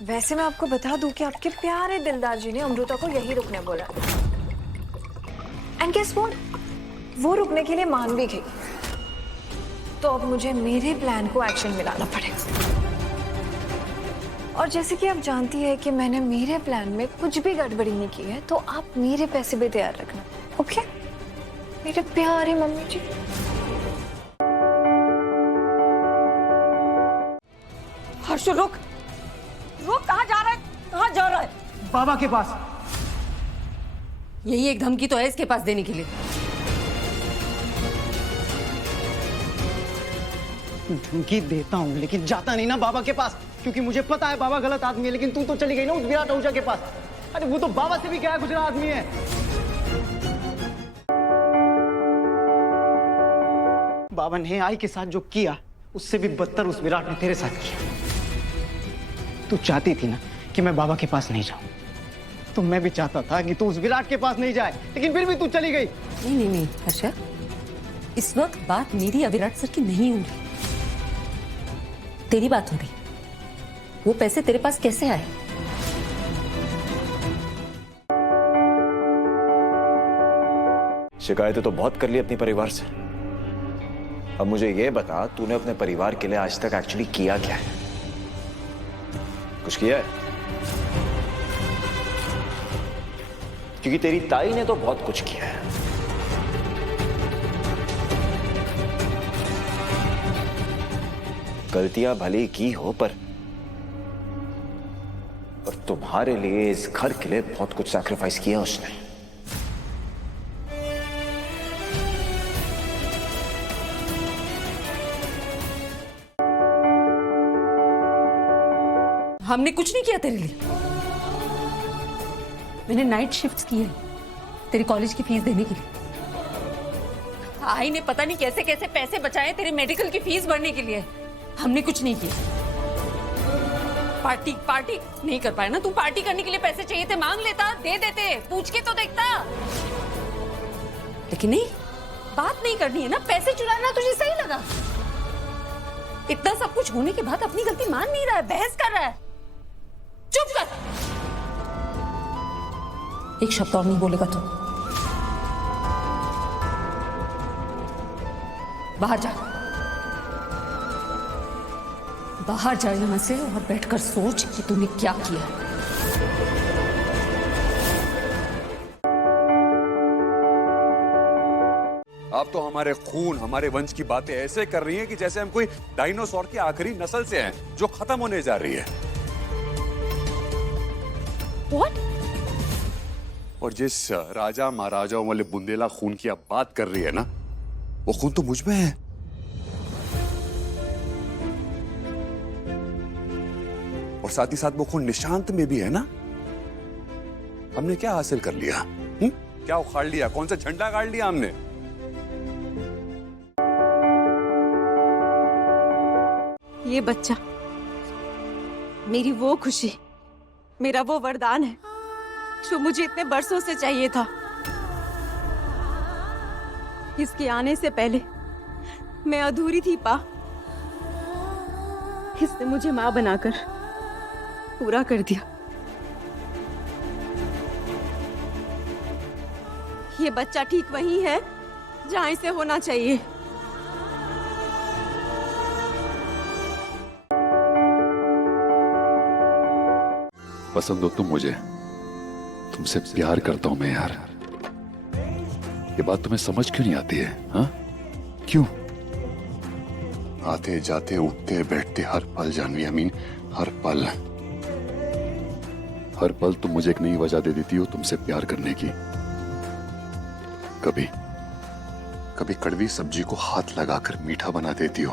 वैसे मैं आपको बता दूं कि आपके प्यारे दिलदार जी ने अमृता को यही रुकने बोला। एंड गेस व्हाट, वो रुकने के लिए मान भी गई। तो अब मुझे मेरे प्लान को एक्शन में लाना पड़ेगा। और जैसे कि आप जानती है कि मैंने मेरे प्लान में कुछ भी गड़बड़ी नहीं की है, तो आप मेरे पैसे भी तैयार रखना, ओके? मेरे प्यारे मम्मी जी। हर्ष रुक रुक, कहाँ जा रहा है? कहाँ जा रहा है? बाबा के पास। यही एक धमकी तो है इसके पास देने के लिए। धमकी देता हूँ लेकिन जाता नहीं ना बाबा के पास, क्योंकि मुझे पता है बाबा गलत आदमी है। लेकिन तू तो चली गई ना उस विराट आहूजा के पास। अरे वो तो बाबा से भी गया गुजरा आदमी है। बाबा ने आई के साथ जो किया उससे भी बदतर उस विराट ने तेरे साथ किया। तू चाहती थी ना कि मैं बाबा के पास नहीं जाऊं, तो मैं भी चाहता था कि तू उस विराट के पास नहीं जाए, लेकिन फिर भी तू चली गई। नहीं नहीं नहीं हर्षा, इस वक्त बात मेरी या विराट सर की नहीं हो रही, तेरी बात हो रही। वो पैसे तेरे पास कैसे आए? शिकायतें तो बहुत कर ली अपने परिवार से। अब मुझे ये बता, तूने अपने परिवार के लिए आज तक एक्चुअली किया क्या है? कुछ किया है? क्योंकि तेरी ताई ने तो बहुत कुछ किया है। गलतियां भले की हो, पर तुम्हारे लिए, इस घर के लिए बहुत कुछ सैक्रिफाइस किया उसने। हमने कुछ नहीं किया तेरे लिए। मैंने नाइट शिफ्ट्स की है तेरी कॉलेज की फीस देने के लिए। आई ने पता नहीं कैसे कैसे पैसे बचाए तेरी मेडिकल की फीस भरने के लिए। हमने कुछ नहीं किया। पार्टी पार्टी नहीं कर पाए ना तू। पार्टी करने के लिए पैसे चाहिए थे, मांग लेता, दे देते, पूछ के तो देखता। लेकिन नहीं, बात नहीं करनी है ना। पैसे चुराना तुझे सही लगा? इतना सब कुछ होने के बाद अपनी गलती मान नहीं रहा है, बहस कर रहा है। चुप कर। एक शब्द और नहीं बोलेगा तो बाहर जा। बाहर जा यहां से और बैठकर सोच कि तूने क्या किया है। आप तो हमारे खून, हमारे वंश की बातें ऐसे कर रही हैं कि जैसे हम कोई डायनासोर की आखिरी नस्ल से हैं जो खत्म होने जा रही है। What? और जिस राजा महाराजाओं वाले बुंदेला खून की आप बात कर रही है ना, वो खून तो मुझ में है। और साथ ही साथ वो खून निशांत में भी है ना। हमने क्या हासिल कर लिया? क्या उखाड़ लिया? कौन सा झंडा गाड़ लिया हमने? ये बच्चा मेरी वो खुशी, मेरा वो वरदान है जो मुझे इतने बरसों से चाहिए था। इसके आने से पहले मैं अधूरी थी पा। इसने मुझे मां बनाकर पूरा कर दिया। ये बच्चा ठीक वही है जहां इसे होना चाहिए। पसंद हो तुम मुझे, तुमसे प्यार करता हूं मैं यार। ये बात तुम्हें समझ क्यों नहीं आती है? हाँ क्यों? आते जाते उठते बैठते हर पल जानवी अमीन, हर पल तुम मुझे एक नई वजह दे देती हो तुमसे प्यार करने की। कभी कभी कड़वी सब्जी को हाथ लगाकर मीठा बना देती हो,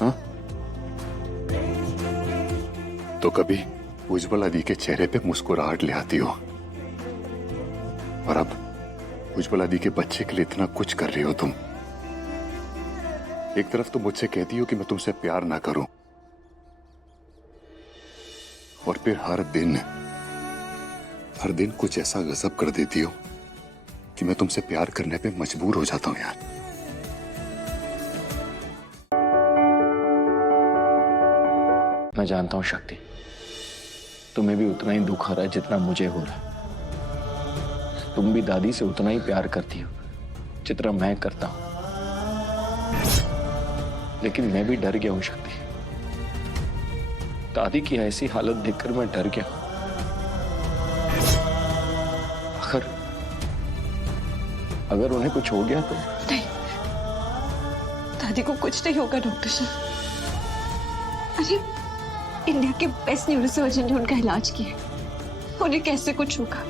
हाँ? तो कभी उज्ज्वला दी के चेहरे पे मुस्कुराहट ले आती हो। और अब उज्ज्वला दी के बच्चे के लिए इतना कुछ कर रही हो तुम। एक तरफ तो मुझसे कहती हो कि मैं तुमसे प्यार ना करूं, और फिर हर दिन कुछ ऐसा गजब कर देती हो कि मैं तुमसे प्यार करने पे मजबूर हो जाता हूं यार। मैं जानता हूं शक्ति, तुम्हें भी उतना ही दुख हो रहा है जितना मुझे हो रहा है। तुम भी दादी से उतना ही प्यार करती हो जितना मैं करता हूं, लेकिन मैं भी डर गया हूं शक्ति। दादी की ऐसी हालत देखकर मैं डर गया। अगर उन्हें कुछ हो गया तो? नहीं, दादी को कुछ नहीं होगा डॉक्टर साहब। अरे इंडिया के बेस्ट न्यूरोसर्जन ने उनका इलाज किया, उन्हें कैसे कुछ होगा?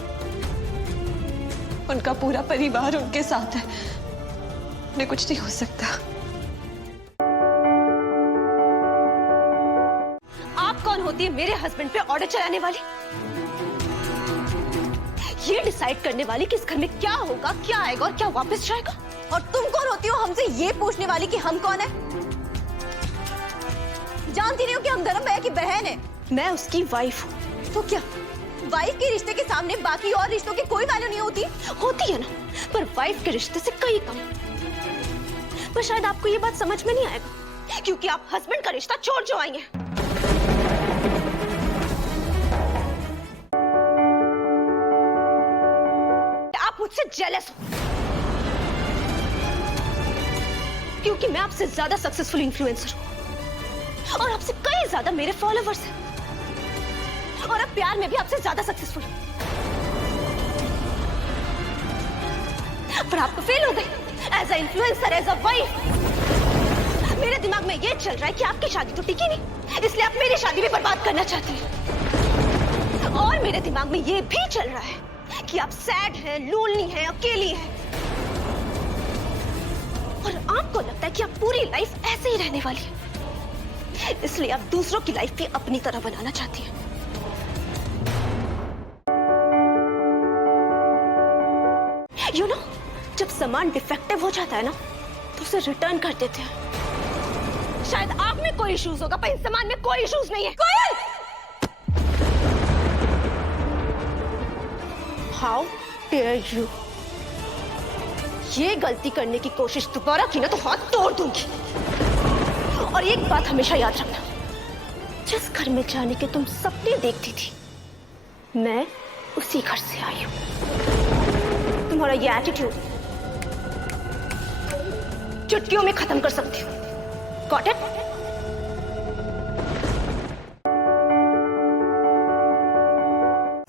उनका पूरा परिवार उनके साथ है, उन्हें कुछ नहीं हो सकता। आप कौन होती है मेरे हस्बैंड पे ऑर्डर चलाने वाली? ये डिसाइड करने वाली कि इस घर में क्या होगा, क्या आएगा और क्या वापस जाएगा? और तुम कौन होती हो हमसे ये पूछने वाली कि हम कौन है? जानती नहीं हो कि हम धर्म भैया की बहन है। मैं उसकी वाइफ हूँ। तो क्या वाइफ के रिश्ते के सामने बाकी और रिश्तों की कोई वैल्यू नहीं होती? होती है ना, पर वाइफ के रिश्ते से कई कम। पर शायद आपको ये बात समझ में नहीं आएगा, क्योंकि आप हस्बैंड का रिश्ता छोड़ जो आएंगे। मुझसे जेलस हो क्योंकि मैं आपसे ज्यादा सक्सेसफुल इन्फ्लुएंसर हूं और आपसे कई ज्यादा मेरे फॉलोवर्स हैं और अब प्यार में भी आपसे ज्यादा सक्सेसफुल हूं। पर आप तो फेल हो गए as a influencer, as a wife. मेरे दिमाग में ये चल रहा है कि आपकी शादी तो टिकी नहीं, इसलिए आप मेरी शादी भी बर्बाद करना चाहती हैं। और मेरे दिमाग में ये भी चल रहा है कि आप सैड हैं, लोनली हैं, अकेली हैं और आपको लगता है कि आप पूरी लाइफ ऐसे ही रहने वाली है, इसलिए आप दूसरों की लाइफ भी अपनी तरह बनाना चाहती हैं। यू नो, जब सामान डिफेक्टिव हो जाता है ना तो उसे रिटर्न कर देते हैं। शायद आप में कोई इश्यूज होगा पर इस सामान में कोई इश्यूज नहीं है। कोई How dare you? ये गलती करने की कोशिश दोबारा की ना तो हाथ तोड़ दूंगी। और एक बात हमेशा याद रखना, जिस घर में जाने के तुम सपने देखती थी, मैं उसी घर से आई हूं। तुम्हारा ये एटीट्यूड चुटकियों में खत्म कर सकती हूँ। Got it?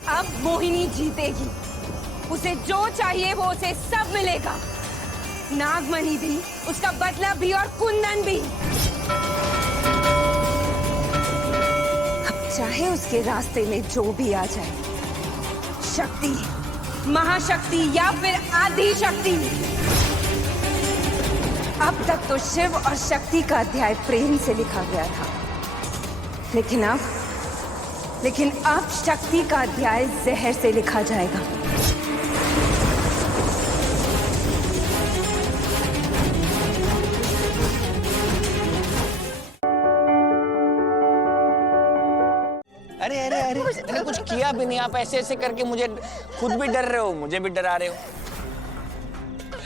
अब मोहिनी जीतेगी, उसे जो चाहिए वो उसे सब मिलेगा। नागमणि भी, उसका बदला भी और कुंदन भी। अब चाहे उसके रास्ते में जो भी आ जाए, शक्ति, महाशक्ति या फिर आदि शक्ति। अब तक तो शिव और शक्ति का अध्याय प्रेम से लिखा गया था, लेकिन अब शक्ति का अध्याय जहर से लिखा जाएगा। अरे अरे अरे मैंने कुछ किया भी नहीं, आप ऐसे ऐसे करके मुझे खुद भी डर रहे हो, मुझे भी डरा रहे हो।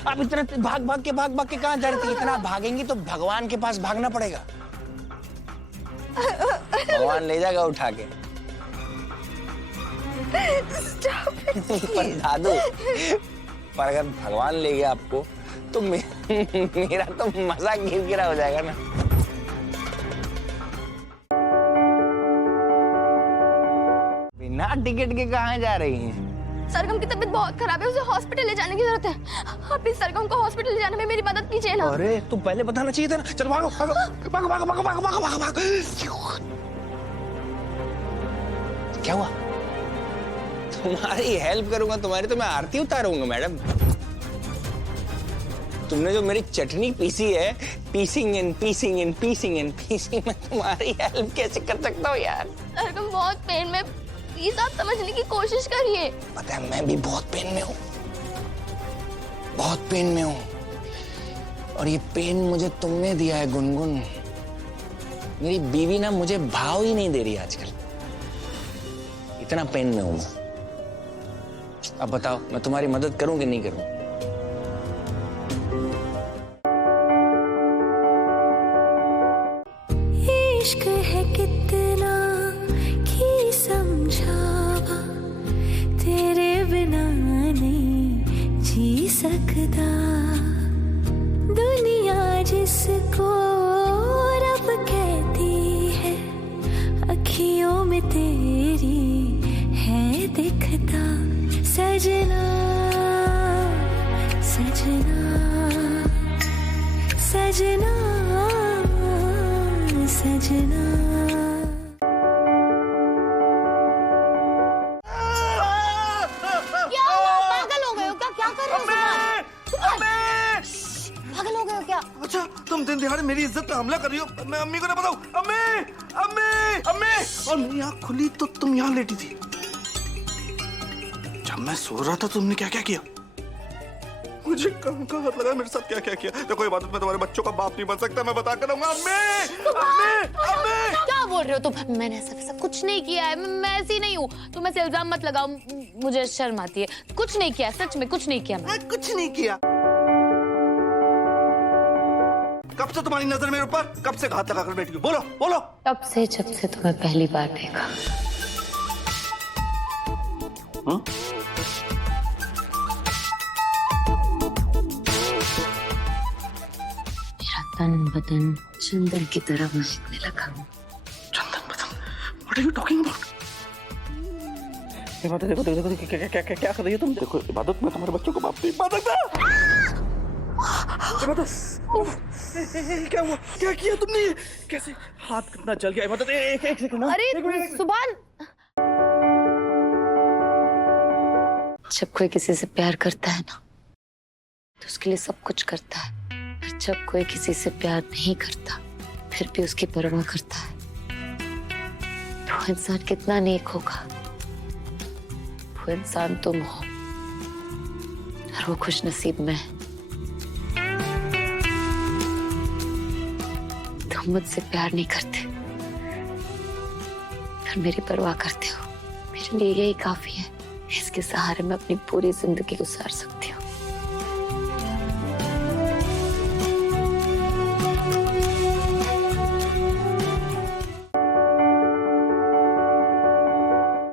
आप इतना भाग भाग के कहाँ डरती? इतना भागेंगी तो भगवान के पास भागना पड़ेगा। भगवान ले जाएगा उठा के। पर दादू, पर अगर भगवान ले गया आपको तो मेरा तो मजा गिरगिरा हो जाएगा ना। बिना टिकट के कहाँ जा रही हैं? सरगम की तबीयत बहुत खराब है, उसे हॉस्पिटल ले जाने की जरूरत है। आप इस सरगम को हॉस्पिटल ले जाने में मेरी मदद कीजिए ना। अरे तुम पहले बताना चाहिए था ना। चलो भागो भागो भागो भागो भागो भागो भागो भागो भागो। क्या हुआ? तुम्हारी हेल्प करूंगा, तुम्हारी तो मैं आरती उतारूंगा मैडम। तुमने जो मेरी चटनी पीसी है, पीसिंग एंड पीसिंग एंड पीसिंग एंड पीसिंग, मैं तुम्हारी हेल्प कैसे कर सकता हूँ यार? सरगम बहुत पेन में, प्लीज आप समझने की कोशिश करिए। पता है मैं भी बहुत पेन में हूँ, बहुत पेन में हूँ। और ये पेन मुझे तुमने दिया है गुनगुन। मेरी बीवी ना मुझे भाव ही नहीं दे रही आजकल, इतना पेन में हूँ मैं। अब बताओ मैं तुम्हारी मदद करूं कि नहीं करूं? इश्क है कितना कि समझा तुम दिन दिहाड़े मेरी इज्जत पे हमला कर रही हो। मैं अम्मी को ना बताऊं। अम्मी, अम्मी, अम्मी। और मेरी आँख खुली तो तुम यहाँ लेटी थी। जब मैं सो रहा था तुमने क्या क्या किया? मुझे कहाँ का हाथ लगा, मेरे साथ क्या क्या किया? देखो इबादत, मैं तुम्हारे बच्चों का बाप नहीं बन सकता, मैं बता कर रहूंगा। अम्मी, अम्मी, अम्मी। क्या बोल रहे हो तुम? मैंने ऐसा वैसा कुछ नहीं किया है, मैं ऐसी नहीं हूँ। तुम ऐसे इल्जाम मत लगाओ, मुझे शर्म आती है। कुछ नहीं किया, सच में कुछ नहीं किया मैं। कुछ नहीं किया। कब से तुम्हारी नजर मेरे ऊपर? कब से घात लगाकर बैठी हो? बोलो, बोलो। तब से जब से तुम्हें पहली बार देखा। मेरा तन बदन चंदन की तरह महकने लगा। चंदन बदन? What are you talking about? इबादत, देखो देखो देखो क्या कर रही हो तुम? देखो इबादत, मैं तुम्हारे बच्चों को बाप नहीं बन सकता। इबादत, क्या हुआ? क्या किया तुमने? कैसे? हाथ कितना जल गया? इबादत, एक सेकंड। अरे सुभान, जब कोई किसी से प्यार करता है ना, तो उसके लिए सब कुछ करता है। और जब कोई किसी से प्यार नहीं करता, फिर भी उसकी परवाह करता है, तो इंसान कितना नेक होगा। वो इंसान तुम हो, और वो खुश नसीब में है। तुम मुझसे प्यार नहीं करते, पर मेरी परवाह करते हो। मेरे लिए यही काफी है। इसके सहारे मैं अपनी पूरी जिंदगी गुजार सकती हूँ।